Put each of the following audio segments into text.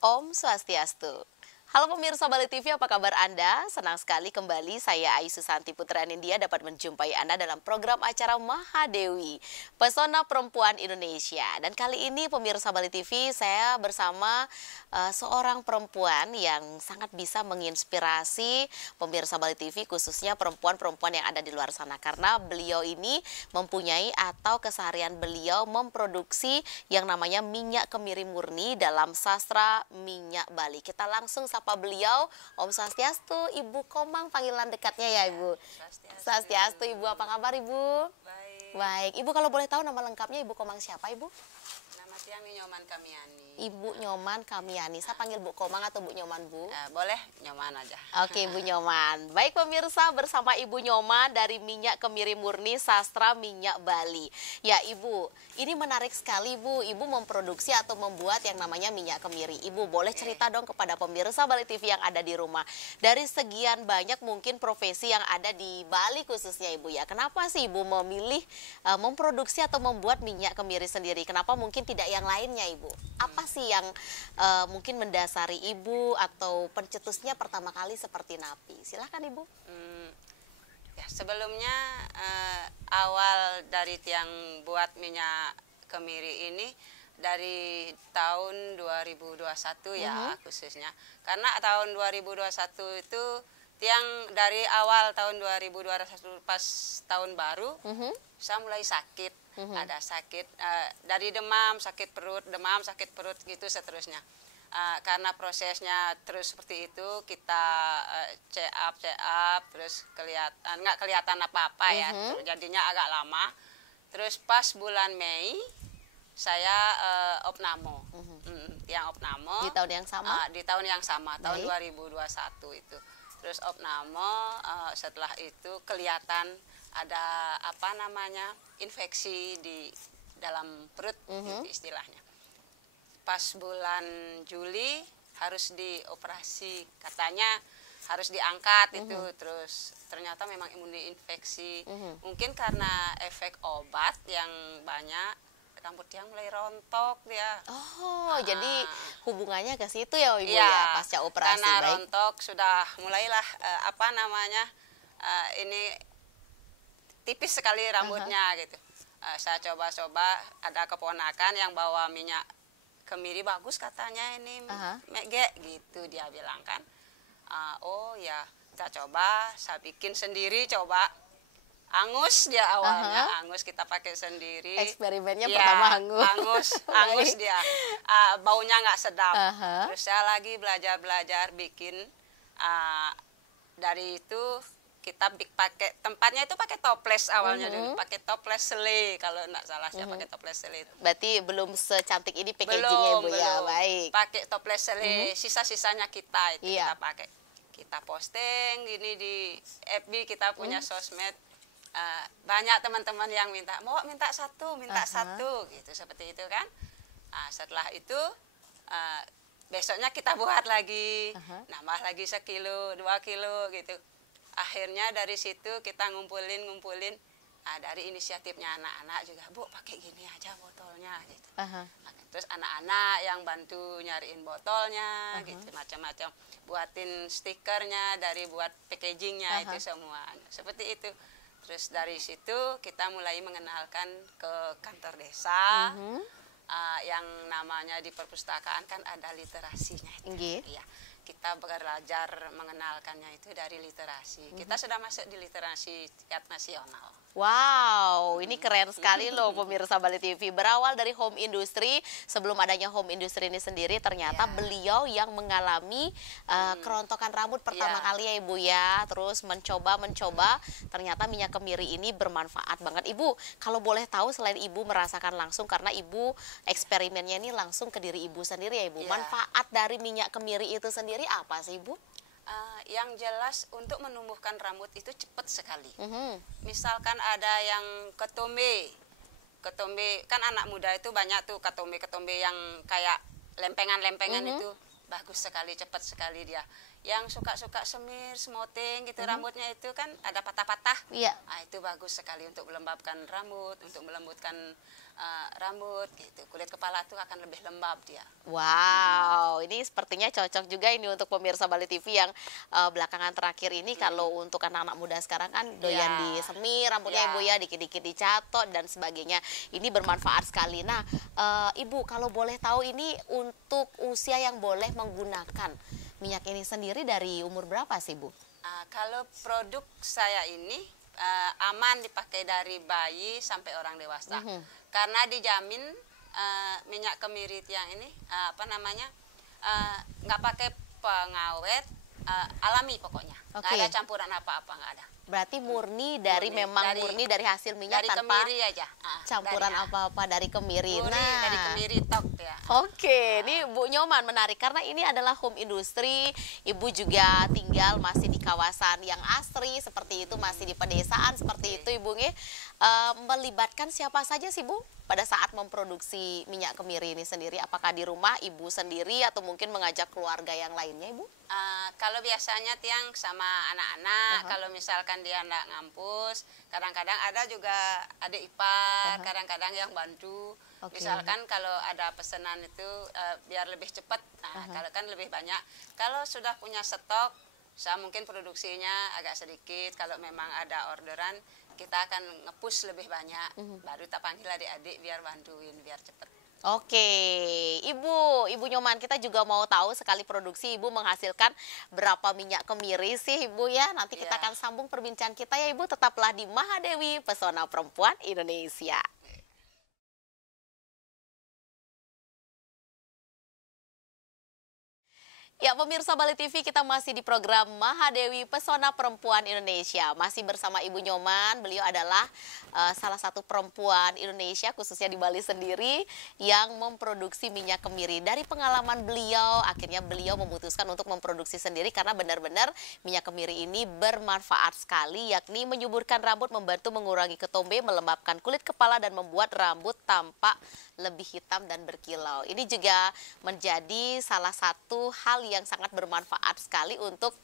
Om Swastiastu. Halo pemirsa Bali TV, apa kabar Anda? Senang sekali kembali saya Ai Susanti Putra Nindya dapat menjumpai Anda dalam program acara Mahadewi, Pesona Perempuan Indonesia. Dan kali ini pemirsa Bali TV saya bersama seorang perempuan yang sangat bisa menginspirasi pemirsa Bali TV, khususnya perempuan-perempuan yang ada di luar sana. Karena beliau ini mempunyai atau keseharian beliau memproduksi yang namanya minyak kemiri murni dalam sastra minyak Bali. Kita langsung sapa beliau. Om Swastiastu, Ibu Komang panggilan dekatnya ya Ibu. Swastiastu Ibu, apa kabar Ibu? Baik. Baik, Ibu kalau boleh tahu nama lengkapnya Ibu Komang siapa Ibu? Nama saya Nyoman Kamiani. Ibu Nyoman Kamiani. Saya panggil Bu Komang atau Bu Nyoman Bu? Boleh Nyoman aja. Oke Bu Nyoman. Baik pemirsa, bersama Ibu Nyoman dari Minyak Kemiri Murni Sastra Minyak Bali. Ya Ibu, ini menarik sekali Bu. Ibu memproduksi atau membuat yang namanya minyak kemiri. Ibu boleh cerita dong kepada pemirsa Bali TV yang ada di rumah. Dari segian banyak mungkin profesi yang ada di Bali khususnya Ibu ya. Kenapa sih Ibu memilih memproduksi atau membuat minyak kemiri sendiri? Kenapa mungkin tidak yang lainnya Ibu? Apa sih yang mungkin mendasari Ibu atau pencetusnya pertama kali seperti napi? Silahkan Ibu. Ya, sebelumnya awal dari yang buat minyak kemiri ini dari tahun 2021 ya khususnya. Karena tahun 2021 itu yang dari awal tahun 2021 pas tahun baru saya mulai sakit. Ada sakit dari demam, sakit perut gitu seterusnya. Karena prosesnya terus seperti itu, kita check up terus nggak kelihatan apa-apa ya, jadinya agak lama. Terus pas bulan Mei saya opname, yang opname Di tahun yang sama? Di tahun yang sama, tahun Baik. 2021 itu. Terus opname, setelah itu kelihatan ada apa namanya infeksi di dalam perut gitu istilahnya. Pas bulan Juli harus dioperasi, katanya harus diangkat itu, terus ternyata memang imuninfeksi. Mungkin karena efek obat yang banyak, rambut yang mulai rontok dia. Oh, jadi hubungannya ke situ ya Ibu Iya, ya, pasca operasi. karena Baik. rontok sudah mulailah apa namanya ini tipis sekali rambutnya gitu. Saya coba-coba, ada keponakan yang bawa minyak kemiri bagus katanya ini Mege gitu dia bilang kan. Oh ya kita coba, saya bikin sendiri coba. Angus dia awalnya, angus kita pakai sendiri. Eksperimennya Ya, pertama hangus. angus dia. Baunya nggak sedap. Aha. Terus saya lagi belajar bikin. Dari itu kita pakai tempatnya itu pakai toples awalnya dulu, pakai toples sele kalau nggak salah saya pakai toples sele. Berarti belum secantik ini packagingnya Ibu ya. Baik. Pakai toples sele, sisa-sisanya kita itu Iya. kita pakai. Kita posting gini di FB, kita punya sosmed. Banyak teman-teman yang minta satu gitu, seperti itu kan. Setelah itu besoknya kita buat lagi, nambah lagi 1 kilo 2 kilo gitu. Akhirnya dari situ kita ngumpulin dari inisiatifnya anak-anak juga, Bu pakai gini aja botolnya gitu. Terus anak-anak yang bantu nyariin botolnya gitu, macam-macam, buatin stikernya, dari buat packagingnya itu semua seperti itu. Terus dari situ kita mulai mengenalkan ke kantor desa, yang namanya di perpustakaan kan ada literasinya itu. Iya, kita belajar mengenalkannya itu dari literasi. Kita sudah masuk di literasi tingkat nasional. Wow, ini keren sekali loh pemirsa Bali TV. Berawal dari home industry, sebelum adanya home industry ini sendiri, ternyata beliau yang mengalami kerontokan rambut pertama kali ya Ibu ya. Terus mencoba, ternyata minyak kemiri ini bermanfaat banget. Ibu, kalau boleh tahu selain Ibu merasakan langsung, karena Ibu eksperimennya ini langsung ke diri Ibu sendiri ya Ibu. Manfaat dari minyak kemiri itu sendiri apa sih Ibu? Yang jelas untuk menumbuhkan rambut itu cepat sekali. Misalkan ada yang ketombe kan anak muda itu banyak tuh ketombe yang kayak lempengan itu bagus sekali, cepat sekali dia. Yang suka semir, smoothing gitu, rambutnya itu kan ada patah-patah. Iya. Itu bagus sekali untuk melembabkan rambut, untuk melembutkan rambut gitu. Kulit kepala tuh akan lebih lembab dia. Wow, ini sepertinya cocok juga ini untuk pemirsa Bali TV yang belakangan terakhir ini kalau untuk anak-anak muda sekarang kan doyan Ya. disemir rambutnya Ya. Ibu ya, dikit-dikit dicatok dan sebagainya. Ini bermanfaat sekali. Nah, Ibu kalau boleh tahu ini untuk usia yang boleh menggunakan minyak ini sendiri dari umur berapa sih Bu? Kalau produk saya ini aman dipakai dari bayi sampai orang dewasa. Karena dijamin minyak kemiri yang ini nggak pakai pengawet, alami pokoknya. Nggak ada campuran apa-apa, nggak ada. Berarti murni dari murni dari hasil minyak dari tanpa kemiri aja. campuran apa-apa dari kemiri. Dari kemiri tok ya. Oke, ini Bu Nyoman menarik karena ini adalah home industry. Ibu juga tinggal masih di kawasan yang asri seperti itu, masih di pedesaan seperti itu Ibu nge. Melibatkan siapa saja sih Bu pada saat memproduksi minyak kemiri ini sendiri? Apakah di rumah Ibu sendiri atau mungkin mengajak keluarga yang lainnya Ibu? Kalau biasanya tiang sama anak-anak, kalau misalkan dia enggak ngampus, kadang-kadang ada juga adik ipar, kadang-kadang yang bantu. Misalkan kalau ada pesanan itu biar lebih cepat, kalau kan lebih banyak. Kalau sudah punya stok, saya mungkin produksinya agak sedikit. Kalau memang ada orderan, kita akan nge-push lebih banyak. Baru tak panggil adik-adik biar bantuin, biar cepat. Oke, Ibu Nyoman, kita juga mau tahu sekali produksi Ibu menghasilkan berapa minyak kemiri sih Ibu ya. Nanti kita akan sambung perbincangan kita ya Ibu, tetaplah di Mahadewi Pesona Perempuan Indonesia. Ya, pemirsa Bali TV, kita masih di program Mahadewi Pesona Perempuan Indonesia. Masih bersama Ibu Nyoman, beliau adalah salah satu perempuan Indonesia, khususnya di Bali sendiri, yang memproduksi minyak kemiri. Dari pengalaman beliau, akhirnya beliau memutuskan untuk memproduksi sendiri karena benar-benar minyak kemiri ini bermanfaat sekali, yakni menyuburkan rambut, membantu mengurangi ketombe, melembabkan kulit kepala, dan membuat rambut tampak lebih hitam dan berkilau. Ini juga menjadi salah satu hal yang sangat bermanfaat sekali untuk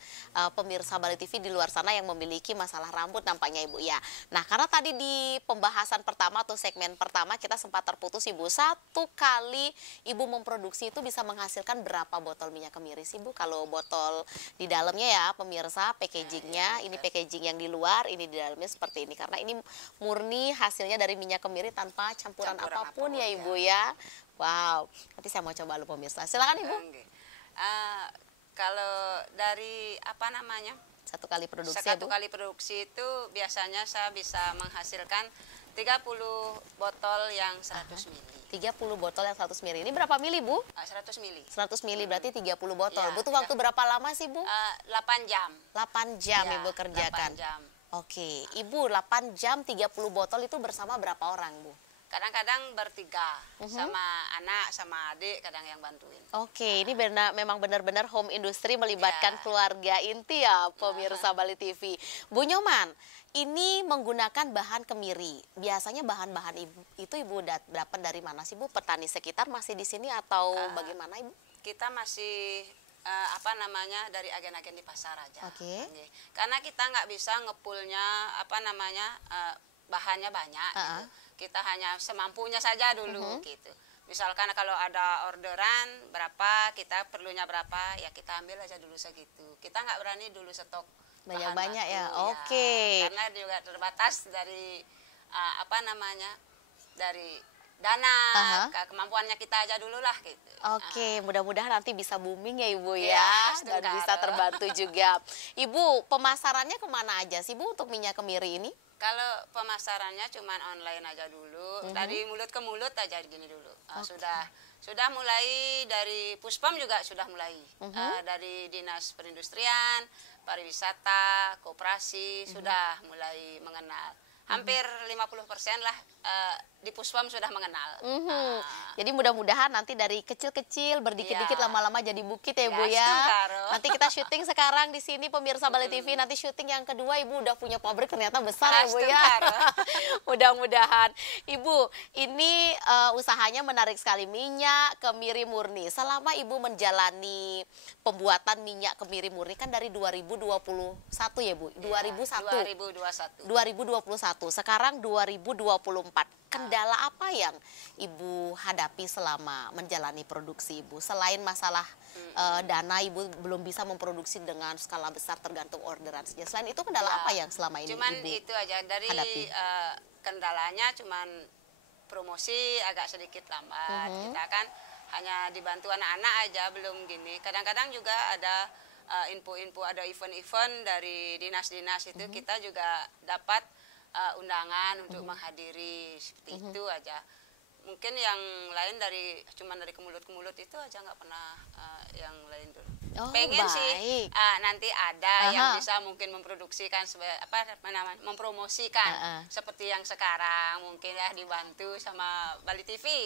pemirsa Bali TV di luar sana yang memiliki masalah rambut nampaknya Ibu ya. Nah, karena tadi di pembahasan pertama atau segmen pertama kita sempat terputus Ibu, satu kali Ibu memproduksi itu bisa menghasilkan berapa botol minyak kemiri sih Bu? Kalau botol di dalamnya ya pemirsa, packagingnya, ini packaging yang di luar, ini di dalamnya seperti ini. Karena ini murni hasilnya dari minyak kemiri tanpa campuran apapun ya Ibu ya. Wow, nanti saya mau coba lu pemirsa. Silakan Ibu. Kalau dari satu kali produksi satu kali produksi itu biasanya saya bisa menghasilkan 30 botol yang 100 mili. 30 botol yang 100 mili. Ini berapa mili Bu? 100 mili. 100 mili berarti 30 botol. Ya, butuh waktu berapa lama sih Bu? 8 jam. 8 jam Ya, Ibu kerjakan. 8 jam. Oke, Ibu 8 jam 30 botol itu bersama berapa orang Bu? Kadang-kadang bertiga, sama anak, sama adik, kadang yang bantuin. Oke, ini memang benar-benar home industry melibatkan keluarga inti ya, pemirsa Bali TV. Bu Nyoman, ini menggunakan bahan kemiri. Biasanya bahan-bahan itu Ibu dapat dari mana sih Bu? Petani sekitar masih di sini atau bagaimana Ibu? Kita masih dari agen-agen di pasar aja. Oke. Karena kita nggak bisa ngepulnya bahannya banyak. Gitu. Kita hanya semampunya saja dulu gitu. Misalkan kalau ada orderan berapa, kita perlunya berapa, ya kita ambil aja dulu segitu. Kita nggak berani dulu stok banyak-banyak ya. Oke. Karena juga terbatas dari dari dana, kemampuannya kita aja dulu lah gitu. Oke, mudah-mudahan nanti bisa booming ya Ibu ya, dan bisa terbantu juga. Ibu, pemasarannya kemana aja sih Bu untuk minyak kemiri ini? Kalau pemasarannya cuma online aja dulu, dari mulut ke mulut aja gini dulu. Sudah mulai dari Puspom juga sudah mulai, dari Dinas Perindustrian, Pariwisata, Koperasi sudah mulai mengenal. Hampir 50% lah di Puspom sudah mengenal. Jadi mudah-mudahan nanti dari kecil-kecil berdikit-dikit lama-lama jadi bukit ya Bu ya. Nanti kita syuting sekarang di sini pemirsa Bali TV, nanti syuting yang kedua Ibu udah punya pabrik ternyata besar ya Bu ya. Mudah-mudahan. Ibu, ini usahanya menarik sekali, minyak kemiri murni. Selama Ibu menjalani pembuatan minyak kemiri murni kan dari 2021 ya Bu? 2021. 2021. Sekarang 2024. kendala apa yang Ibu hadapi selama menjalani produksi Ibu? Selain masalah dana, Ibu belum bisa memproduksi dengan skala besar tergantung orderan saja. Selain itu kendala apa yang selama ini cuman Ibu itu aja dari hadapi? kendalanya cuman promosi agak sedikit lambat. Kita kan hanya dibantu anak-anak aja, belum gini. Kadang-kadang juga ada info-info, ada event-event dari dinas-dinas itu kita juga dapat undangan untuk menghadiri seperti itu aja. Mungkin yang lain cuman dari ke mulut itu aja, nggak pernah yang lain dulu. Oh, Pengen baik. sih nanti ada yang bisa mungkin memproduksikan mempromosikan seperti yang sekarang, mungkin ya dibantu sama Bali TV.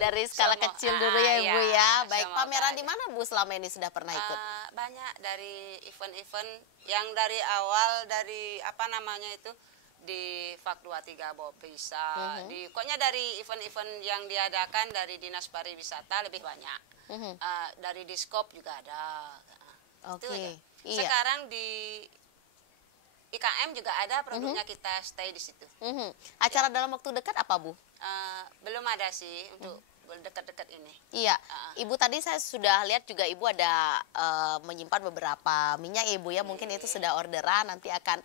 Dari skala kecil dulu ya Ibu ya. Baik, semoga pameran aja. di mana Bu selama ini sudah pernah ikut? Banyak dari event-event yang dari awal, dari apa namanya itu, di FAK 23 Bopisa, pokoknya dari event-event yang diadakan dari Dinas Pariwisata lebih banyak. Dari Diskop juga ada. Itu aja. Iya. Sekarang di IKM juga ada produknya, kita stay di situ. Acara dalam waktu dekat apa Bu? Belum ada sih untuk dekat-dekat ini. Iya, Ibu tadi saya sudah lihat juga Ibu ada menyimpan beberapa minyak ya Ibu ya, mungkin itu sudah orderan, nanti akan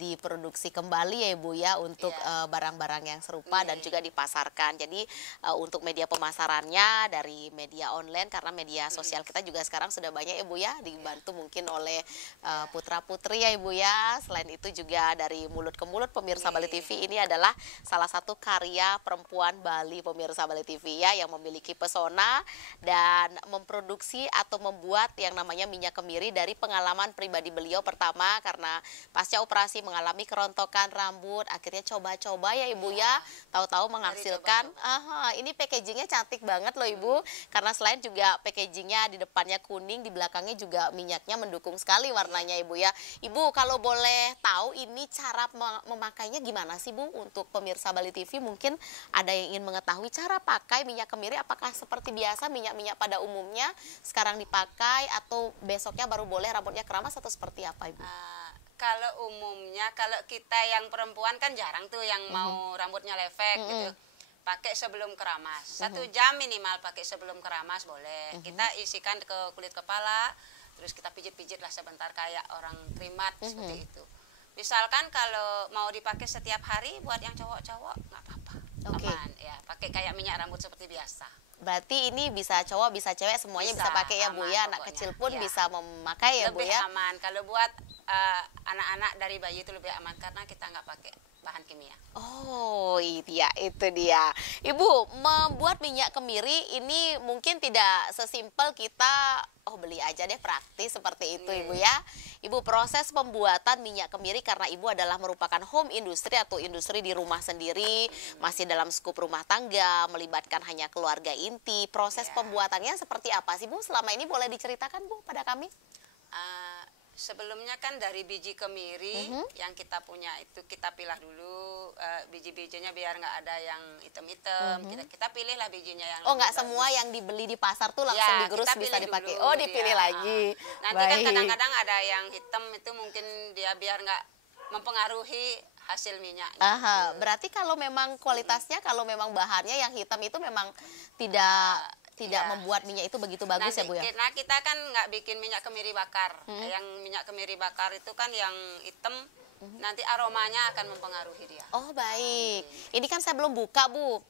diproduksi kembali ya Ibu ya untuk barang-barang yang serupa dan juga dipasarkan. Jadi untuk media pemasarannya dari media online, karena media sosial kita juga sekarang sudah banyak ya Ibu ya, dibantu mungkin oleh putra-putri ya Ibu ya. Selain itu juga dari mulut ke mulut, pemirsa Bali TV ini adalah salah satu karya perempuan Bali, pemirsa Bali TV ya, yang memiliki pesona dan memproduksi atau membuat yang namanya minyak kemiri dari pengalaman pribadi beliau. Pertama karena pasca operasi mengalami kerontokan rambut, akhirnya coba-coba ya Ibu ya, tahu-tahu menghasilkan ini packagingnya cantik banget loh Ibu, karena selain juga packagingnya di depannya kuning, di belakangnya juga minyaknya mendukung sekali warnanya Ibu ya. Ibu kalau boleh tahu ini cara memakainya gimana sih Bu? Untuk pemirsa Bali TV mungkin ada yang ingin mengetahui cara pakai minyak kemiri, apakah seperti biasa minyak-minyak pada umumnya sekarang dipakai atau besoknya baru boleh rambutnya keramas, atau seperti apa Ibu? Kalau umumnya, kalau kita yang perempuan kan jarang tuh yang mau rambutnya lefek gitu. Pakai sebelum keramas. 1 jam minimal pakai sebelum keramas boleh. Kita isikan ke kulit kepala, terus kita pijit-pijit lah sebentar kayak orang krimat seperti itu. Misalkan kalau mau dipakai setiap hari buat yang cowok-cowok nggak apa-apa. Aman ya, pakai kayak minyak rambut seperti biasa. Berarti ini bisa cowok, bisa cewek, semuanya bisa pakai ya Bu ya. Anak pokoknya. kecil pun bisa memakai ya Bu Lebih ya. aman. Kalau buat anak-anak dari bayi itu lebih aman karena kita nggak pakai bahan kimia. Oh iya, itu dia. Ibu, membuat minyak kemiri ini mungkin tidak sesimpel kita beli aja deh, praktis seperti itu Ibu ya. Ibu, proses pembuatan minyak kemiri karena Ibu adalah merupakan home industry atau industri di rumah sendiri, masih dalam skup rumah tangga, melibatkan hanya keluarga inti. Proses pembuatannya seperti apa sih Bu? Selama ini boleh diceritakan Bu pada kami? Sebelumnya kan dari biji kemiri yang kita punya itu kita pilah dulu biji-bijinya biar nggak ada yang hitam-hitam. Kita pilih lah bijinya yang nggak bagus. semua yang dibeli di pasar tuh langsung digerus kita bisa pilih dipakai. dulu Dipilih dia. lagi. Nanti kan kadang-kadang ada yang hitam, itu mungkin dia biar nggak mempengaruhi hasil minyak. Berarti kalau memang kualitasnya, kalau memang bahannya yang hitam itu memang tidak membuat minyak itu begitu bagus. Nanti, ya Bu ya? Nah kita kan nggak bikin minyak kemiri bakar. Yang minyak kemiri bakar itu kan yang hitam, nanti aromanya akan mempengaruhi dia. Oh baik. Ini kan saya belum buka Bu.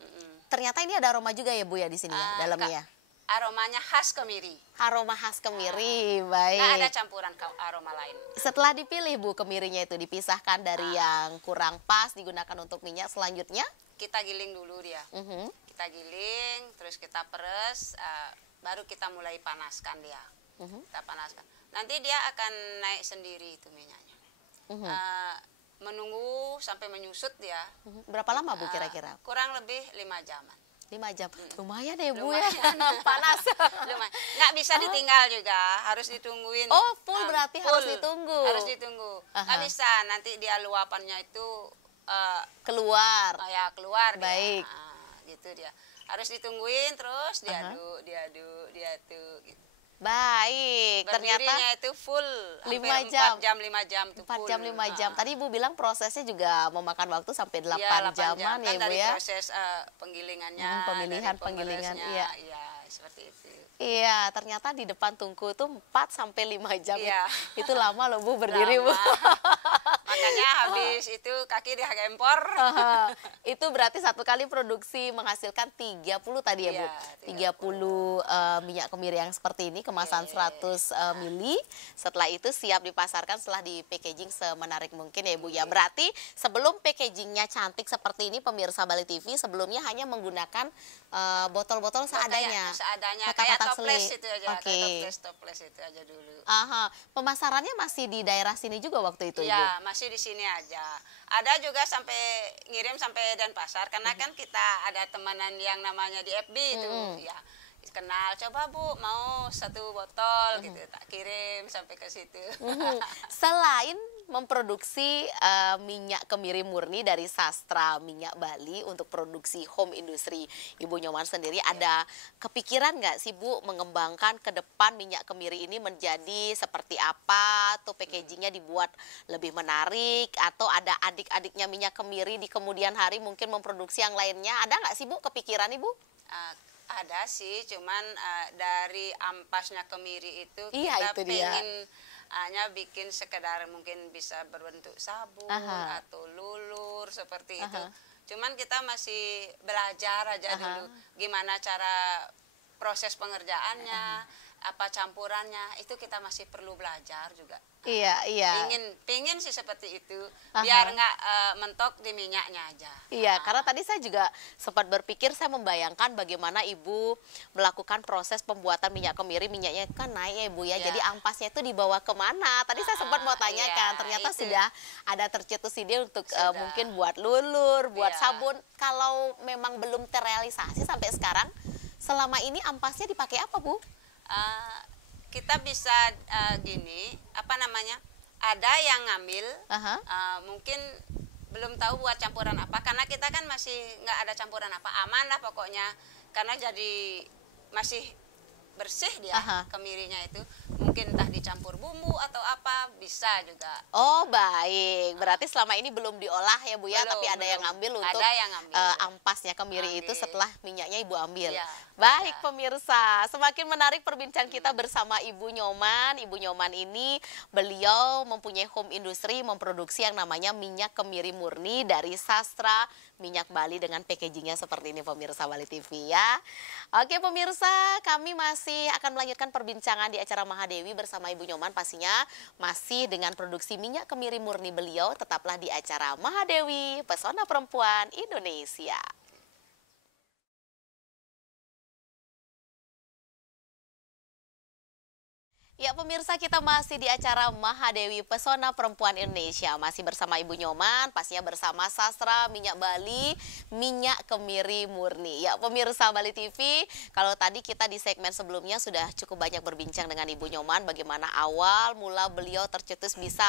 Ternyata ini ada aroma juga ya Bu ya di sini ya, dalamnya. Aromanya khas kemiri. Aroma khas kemiri, baik. Nggak ada campuran aroma lain. Setelah dipilih Bu kemirinya itu dipisahkan dari yang kurang pas digunakan untuk minyak, selanjutnya kita giling dulu dia. Kita giling, terus kita peres, baru kita mulai panaskan dia. Kita panaskan. Nanti dia akan naik sendiri itu minyaknya. Menunggu sampai menyusut dia. Berapa lama Bu kira-kira? Kurang lebih 5 jaman. 5 jam. Lumayan ya Bu Lumayan. ya. Panas. Lumayan. Nggak bisa ditinggal juga, harus ditungguin. Full berarti harus ditunggu. Harus ditunggu. Nggak bisa, nanti dia luapannya itu keluar. Keluar. Baik. Dia. Gitu dia. Harus ditungguin terus diaduk gitu. Baik, ternyata Berdirinya itu full 5 hampir jam. 4 jam 5 jam tuh 4 full. jam, 5 jam. Tadi Ibu bilang prosesnya juga memakan waktu sampai Ya, 8 8 jam jaman ya kan Ibu dari ya? proses penggilingannya, dari Pemilihan, penggilingan, pemberesnya, iya. iya seperti itu. Iya, ternyata di depan tungku itu 4 sampai 5 jam. Iya. Itu lama loh Bu berdiri Bu. Lama. Makanya habis itu kaki digempor. Aha, itu berarti satu kali produksi menghasilkan 30 tadi ya Bu? Iya, 30 minyak kemiri yang seperti ini, kemasan Iya. 100 mili. Setelah itu siap dipasarkan setelah di packaging semenarik mungkin ya Bu ya. Berarti sebelum packagingnya cantik seperti ini pemirsa Bali TV, sebelumnya hanya menggunakan botol-botol seadanya. Seadanya, kayak Kotak-kotak toples seling. itu aja, Oke. kayak toples itu aja dulu. Aha, pemasarannya masih di daerah sini juga waktu itu Ibu? Iya, masih di sini aja. Ada juga sampai ngirim sampai Denpasar, karena kan kita ada temanan yang namanya di FB itu, ya kenal. Coba Bu, mau 1 botol gitu, tak kirim sampai ke situ. Selain memproduksi minyak kemiri murni dari Sastra Minyak Bali untuk produksi home industry, Ibu Nyoman sendiri ada kepikiran nggak sih Bu mengembangkan ke depan minyak kemiri ini menjadi seperti apa? Tuh packagingnya dibuat lebih menarik atau ada adik-adiknya minyak kemiri di kemudian hari mungkin memproduksi yang lainnya? Ada nggak sih Bu kepikiran Ibu? Ada sih, cuman dari ampasnya kemiri itu Iya, kita itu dia. pengen hanya bikin sekedar mungkin bisa berbentuk sabun Aha. atau lulur seperti itu. Aha. Cuman kita masih belajar aja dulu gimana cara proses pengerjaannya, apa campurannya, itu kita masih perlu belajar juga. Iya, iya. Pingin sih seperti itu, Aha. biar nggak mentok di minyaknya aja. Iya, karena tadi saya juga sempat berpikir, saya membayangkan bagaimana Ibu melakukan proses pembuatan minyak kemiri, minyaknya kan naik ya Ibu ya, Iya. jadi ampasnya itu dibawa kemana? Tadi saya sempat mau tanyakan, Iya, ternyata itu. sudah ada tercetus ide untuk Sudah. mungkin buat lulur, buat Iya. sabun. Kalau memang belum terrealisasi sampai sekarang, selama ini ampasnya dipakai apa Bu? Kita bisa gini, apa namanya, ada yang ngambil, Aha. mungkin belum tahu buat campuran apa, karena kita kan masih nggak ada campuran apa, aman lah pokoknya, karena jadi masih bersih dia, Aha. kemirinya itu, mungkin entah dicampur bumbu atau apa, bisa juga. Oh baik, berarti selama ini belum diolah ya Bu ya, Belum, tapi ada yang belum. ngambil Ada untuk yang ngambil. ampasnya kemiri itu Ambil. setelah minyaknya Ibu ambil. Iya, Baik ada. pemirsa, semakin menarik perbincangan kita bersama Ibu Nyoman. Ibu Nyoman ini beliau mempunyai home industry memproduksi yang namanya minyak kemiri murni dari Sastra Minyak Bali dengan packagingnya seperti ini pemirsa Bali TV ya. Oke pemirsa, kami masih akan melanjutkan perbincangan di acara Mahadewi bersama Ibu Nyoman, pastinya masih dengan produksi minyak kemiri murni beliau. Tetaplah di acara Mahadewi, Pesona Perempuan Indonesia. Ya pemirsa, kita masih di acara Mahadewi Pesona Perempuan Indonesia. Masih bersama Ibu Nyoman, pastinya bersama Sastra Minyak Bali, minyak kemiri murni. Ya pemirsa Bali TV, kalau tadi kita di segmen sebelumnya sudah cukup banyak berbincang dengan Ibu Nyoman, bagaimana awal mula beliau tercetus bisa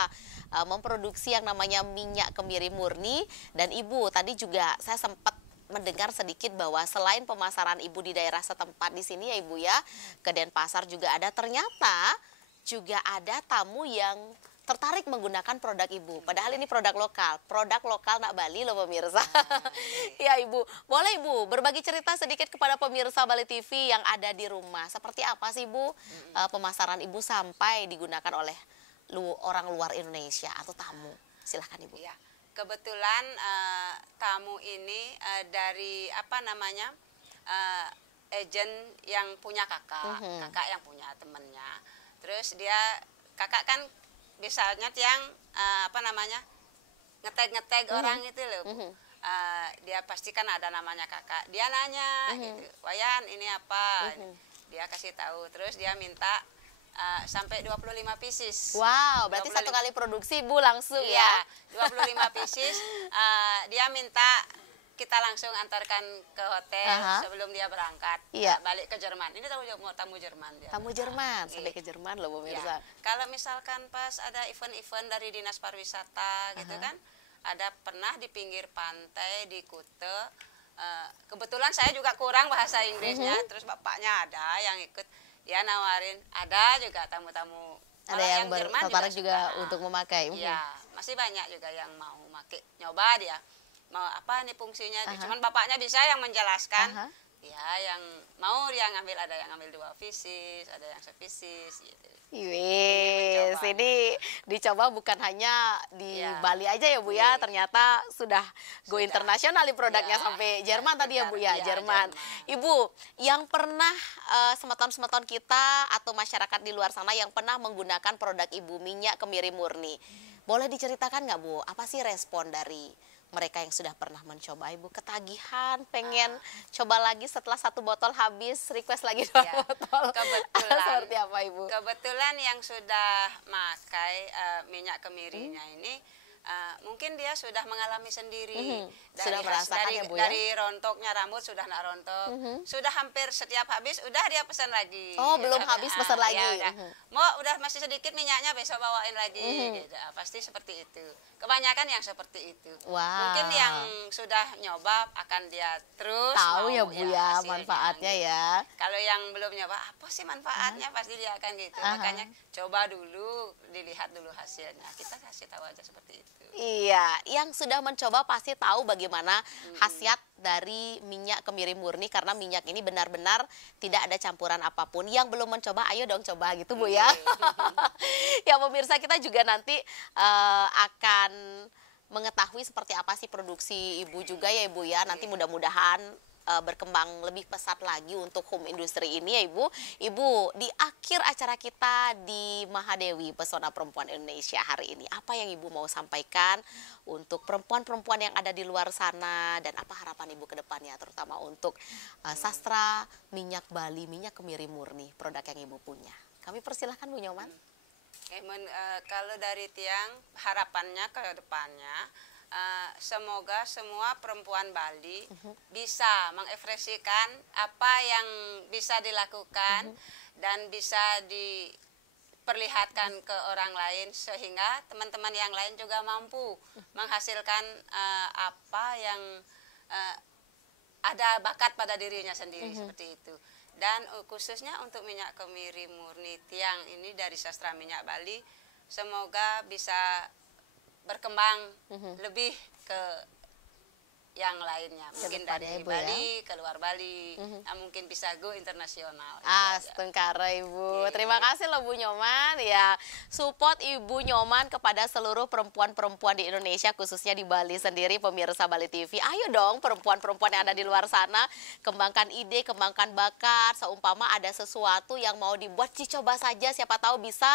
memproduksi yang namanya minyak kemiri murni. Dan Ibu, tadi juga saya sempat mendengar sedikit bahwa selain pemasaran Ibu di daerah setempat di sini ya Ibu ya, ke Denpasar juga ada, ternyata juga ada tamu yang tertarik menggunakan produk Ibu. Padahal ini produk lokal nak Bali loh pemirsa. Ya Ibu, boleh Ibu berbagi cerita sedikit kepada pemirsa Bali TV yang ada di rumah. Seperti apa sih Ibu pemasaran Ibu sampai digunakan oleh orang luar Indonesia atau tamu? Silahkan Ibu. Ya. Kebetulan tamu ini dari apa namanya, agent yang punya kakak, kakak yang punya temennya. Terus kakak kan biasanya yang apa namanya, ngetag orang itu loh. Dia pasti kan ada namanya kakak. Dia nanya gitu, Wayan ini apa? Dia kasih tahu. Terus dia minta sampai 25 pieces. Wow, berarti 25. satu kali produksi Bu langsung Iya, ya. 25 pieces. Dia minta kita langsung antarkan ke hotel sebelum dia berangkat. Iya. Balik ke Jerman. Ini tamu Jerman dia. Tamu Jerman, sampai ke Jerman loh pemirsa. Ya. Kalau misalkan pas ada event-event dari Dinas Pariwisata gitu kan, ada pernah di pinggir pantai di Kuta. Kebetulan saya juga kurang bahasa Inggrisnya, terus bapaknya ada yang ikut. ya nawarin, ada juga tamu-tamu Ada malah yang Jerman tertarik juga suka. untuk memakai. Iya, masih banyak juga yang mau pakai, nyoba dia. Mau apa nih fungsinya? Aha. Cuman bapaknya bisa yang menjelaskan. Aha. Ya, yang mau dia ngambil, ada yang ngambil 2 pieces, ada yang sepisis gitu. Wih, mencoba. ini dicoba bukan hanya di Iya. Bali aja ya Bu ya, Iya. ternyata sudah go Sudah. internasional nih produknya Iya. sampai Jerman tadi ya Bu ya, Iya, Jerman. Jerman. Ibu, yang pernah semeton-semeton kita atau masyarakat di luar sana yang pernah menggunakan produk Ibu minyak kemiri murni, boleh diceritakan nggak Bu, apa sih respon dari mereka yang sudah pernah mencoba? Ibu ketagihan, pengen coba lagi setelah 1 botol habis, request lagi 2 Ya, botol. kebetulan. Seperti apa Ibu? Kebetulan yang sudah pakai minyak kemirinya ini, mungkin dia sudah mengalami sendiri. Sudah merasakan ya, Bu, ya? Dari rontoknya rambut sudah nak rontok, sudah hampir setiap habis, udah dia pesan lagi. Oh, belum habis pesan lagi. Ya, udah. Mau udah masih sedikit minyaknya, besok bawain lagi. Gitu. Pasti seperti itu. Kebanyakan yang seperti itu. Wow. Mungkin yang sudah nyoba akan dia terus Tahu mau ya Bu ya hasilnya, manfaatnya gitu. ya. Kalau yang belum nyoba, apa sih manfaatnya? Pasti dia akan gitu. Makanya coba dulu, dilihat dulu hasilnya. Kita kasih tahu aja seperti itu. Iya, yang sudah mencoba pasti tahu bagaimana khasiat dari minyak kemiri murni, karena minyak ini benar-benar tidak ada campuran apapun. Yang belum mencoba, ayo dong coba gitu Bu ya. Ya pemirsa, kita juga nanti akan mengetahui seperti apa sih produksi Ibu juga ya Ibu ya. Nanti mudah-mudahan berkembang lebih pesat lagi untuk home industry ini ya Ibu. Ibu, di akhir acara kita di Mahadewi Pesona Perempuan Indonesia hari ini, apa yang Ibu mau sampaikan untuk perempuan-perempuan yang ada di luar sana, dan apa harapan Ibu ke depannya, terutama untuk sastra minyak Bali, minyak kemiri murni, produk yang Ibu punya. Kami persilahkan Bu Nyoman. Kalau dari Tiang, harapannya ke depannya, semoga semua perempuan Bali bisa mengekspresikan apa yang bisa dilakukan dan bisa diperlihatkan ke orang lain, sehingga teman-teman yang lain juga mampu menghasilkan apa yang ada bakat pada dirinya sendiri, seperti itu. Dan khususnya untuk minyak kemiri murni Tiang ini dari sastra minyak Bali, semoga bisa berkembang lebih ke yang lainnya, mungkin dari Ibu, Bali, keluar Bali, mungkin bisa go internasional. Astengkara Ibu. Terima kasih loh Bu Nyoman ya, support Ibu Nyoman kepada seluruh perempuan-perempuan di Indonesia, khususnya di Bali sendiri. Pemirsa Bali TV, ayo dong perempuan-perempuan yang ada di luar sana, kembangkan ide, kembangkan bakat. Seumpama ada sesuatu yang mau dibuat, dicoba saja, siapa tahu bisa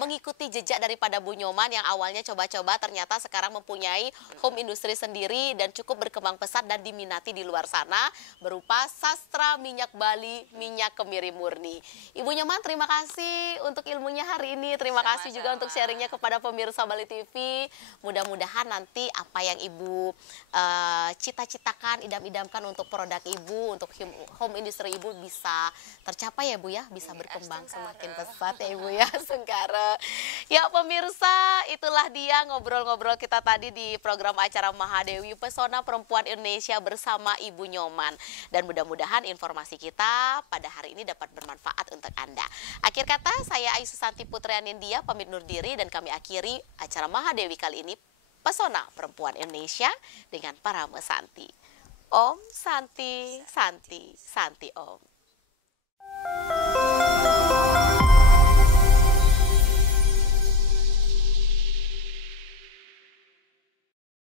mengikuti jejak daripada Bu Nyoman yang awalnya coba-coba, ternyata sekarang mempunyai home industry sendiri dan cukup berkembang pesat dan diminati di luar sana, berupa sastra minyak Bali, minyak kemiri murni. Ibu Nyoman, terima kasih untuk ilmunya hari ini. Terima kasih juga untuk sharingnya kepada pemirsa Bali TV. Mudah-mudahan nanti apa yang Ibu cita-citakan, idam-idamkan untuk produk Ibu, untuk home industry Ibu bisa tercapai ya Bu ya, bisa berkembang semakin pesat ya Ibu ya. Sengkara. Ya pemirsa, itulah dia ngobrol-ngobrol kita tadi di program acara Mahadewi Pesona Perempuan Indonesia bersama Ibu Nyoman. Dan mudah-mudahan informasi kita pada hari ini dapat bermanfaat untuk Anda. Akhir kata, saya Aisu Santi Putrianindia pamit undur diri, dan kami akhiri acara Mahadewi kali ini, Pesona Perempuan Indonesia, dengan Parama Santi. Om Santi, Santi, Santi Om.